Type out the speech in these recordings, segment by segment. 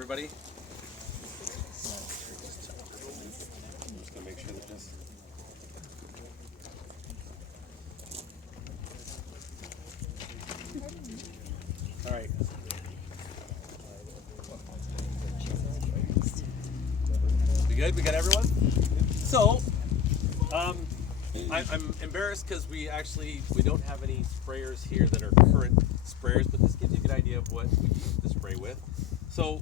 everybody. I'm just gonna make sure that this. All right. We good? We got everyone? So, I'm embarrassed because we don't have any sprayers here that are current sprayers, but this gives you a good idea of what we used to spray with. So,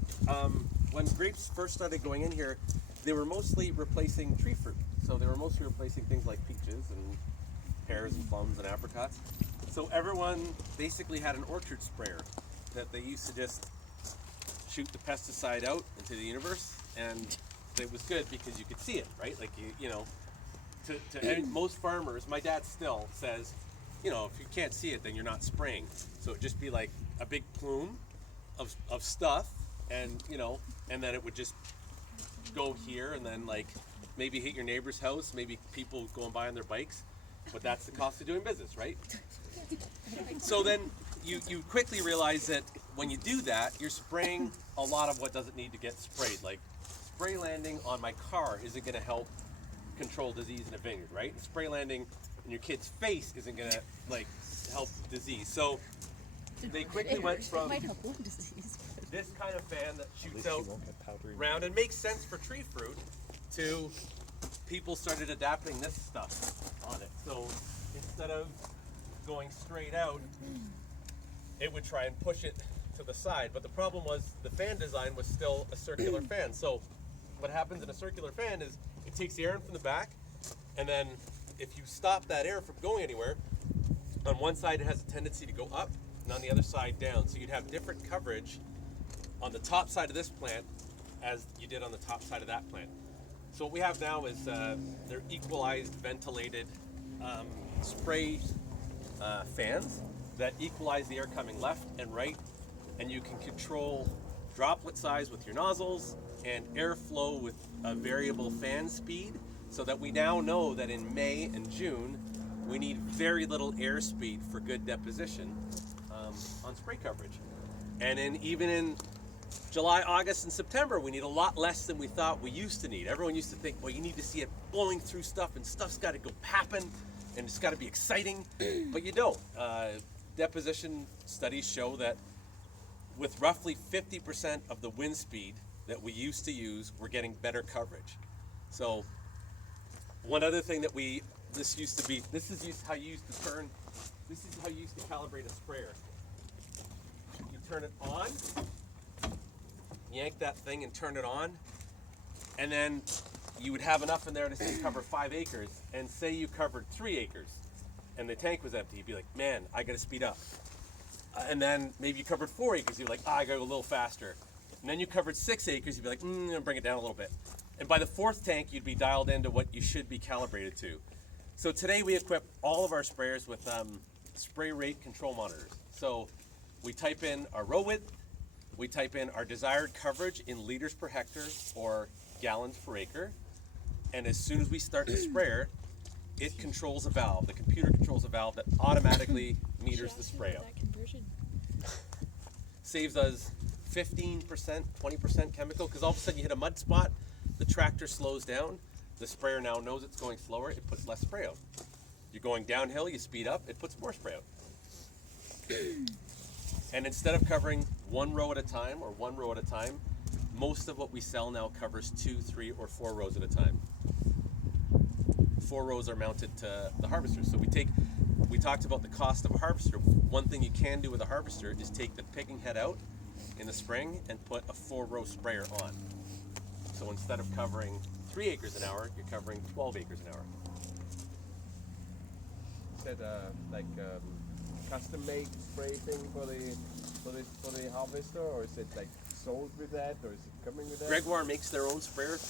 when grapes first started going in here, they were mostly replacing tree fruit. So they were mostly replacing things like peaches and pears and plums and apricots. So everyone basically had an orchard sprayer that they used to just shoot the pesticide out into the universe, and it was good because you could see it, right? Like you know, to most farmers, my dad still says, you know, if you can't see it, then you're not spraying. So it'd just be like a big plume of stuff, and you know, and then it would just go here, and then like maybe hit your neighbor's house, maybe people going by on their bikes, but that's the cost of doing business, right? So then you quickly realize that when you do that, you're spraying a lot of what doesn't need to get sprayed. Like spray landing on my car isn't going to help control disease in a vineyard, right? And spray landing in your kid's face isn't going to like help disease. So they quickly went from this kind of fan that shoots out round and makes sense for tree fruit to people started adapting this stuff on it. So instead of going straight out, it would try and push it to the side. But the problem was the fan design was still a circular fan. So what happens in a circular fan is it takes the air in from the back, and then if you stop that air from going anywhere, on one side it has a tendency to go up, and on the other side down. So you'd have different coverage on the top side of this plant as you did on the top side of that plant. So what we have now is they're equalized, ventilated spray fans that equalize the air coming left and right, and you can control droplet size with your nozzles and airflow with a variable fan speed, so that we now know that in May and June we need very little airspeed for good deposition on spray coverage. And even in July, August, and September, we need a lot less than we thought we used to need. Everyone used to think, well, you need to see it blowing through stuff, and stuff's got to go happen, and it's got to be exciting, but you don't. Deposition studies show that with roughly 50% of the wind speed that we used to use, we're getting better coverage. So one other thing that this is how you used to calibrate a sprayer. You turn it on, yank that thing and turn it on, and then you would have enough in there to say cover 5 acres, and say you covered 3 acres and the tank was empty, you'd be like, man, I gotta speed up. And then maybe you covered 4 acres, you're like, I gotta go a little faster. And then you covered 6 acres, you'd be like, I'm gonna bring it down a little bit. And by the 4th tank, you'd be dialed into what you should be calibrated to. So today we equip all of our sprayers with spray rate control monitors. So we type in our row width, we type in our desired coverage in liters per hectare or gallons per acre, and as soon as we start the sprayer, it controls a valve. The computer controls a valve that automatically meters the spray out. Saves us 15%, 20% chemical, because all of a sudden you hit a mud spot, the tractor slows down, the sprayer now knows it's going slower, it puts less spray out. You're going downhill, you speed up, it puts more spray out. And instead of covering 1 row at a time or 1 row at a time, most of what we sell now covers 2, 3, or 4 rows at a time. 4 rows are mounted to the harvester. So we talked about the cost of a harvester. One thing you can do with a harvester is take the picking head out in the spring and put a 4-row sprayer on. So instead of covering 3 acres an hour, you're covering 12 acres an hour. Is that custom-made spray thing for the harvester, or is it like sold with that, or is it coming with that? Gregoire makes their own sprayers for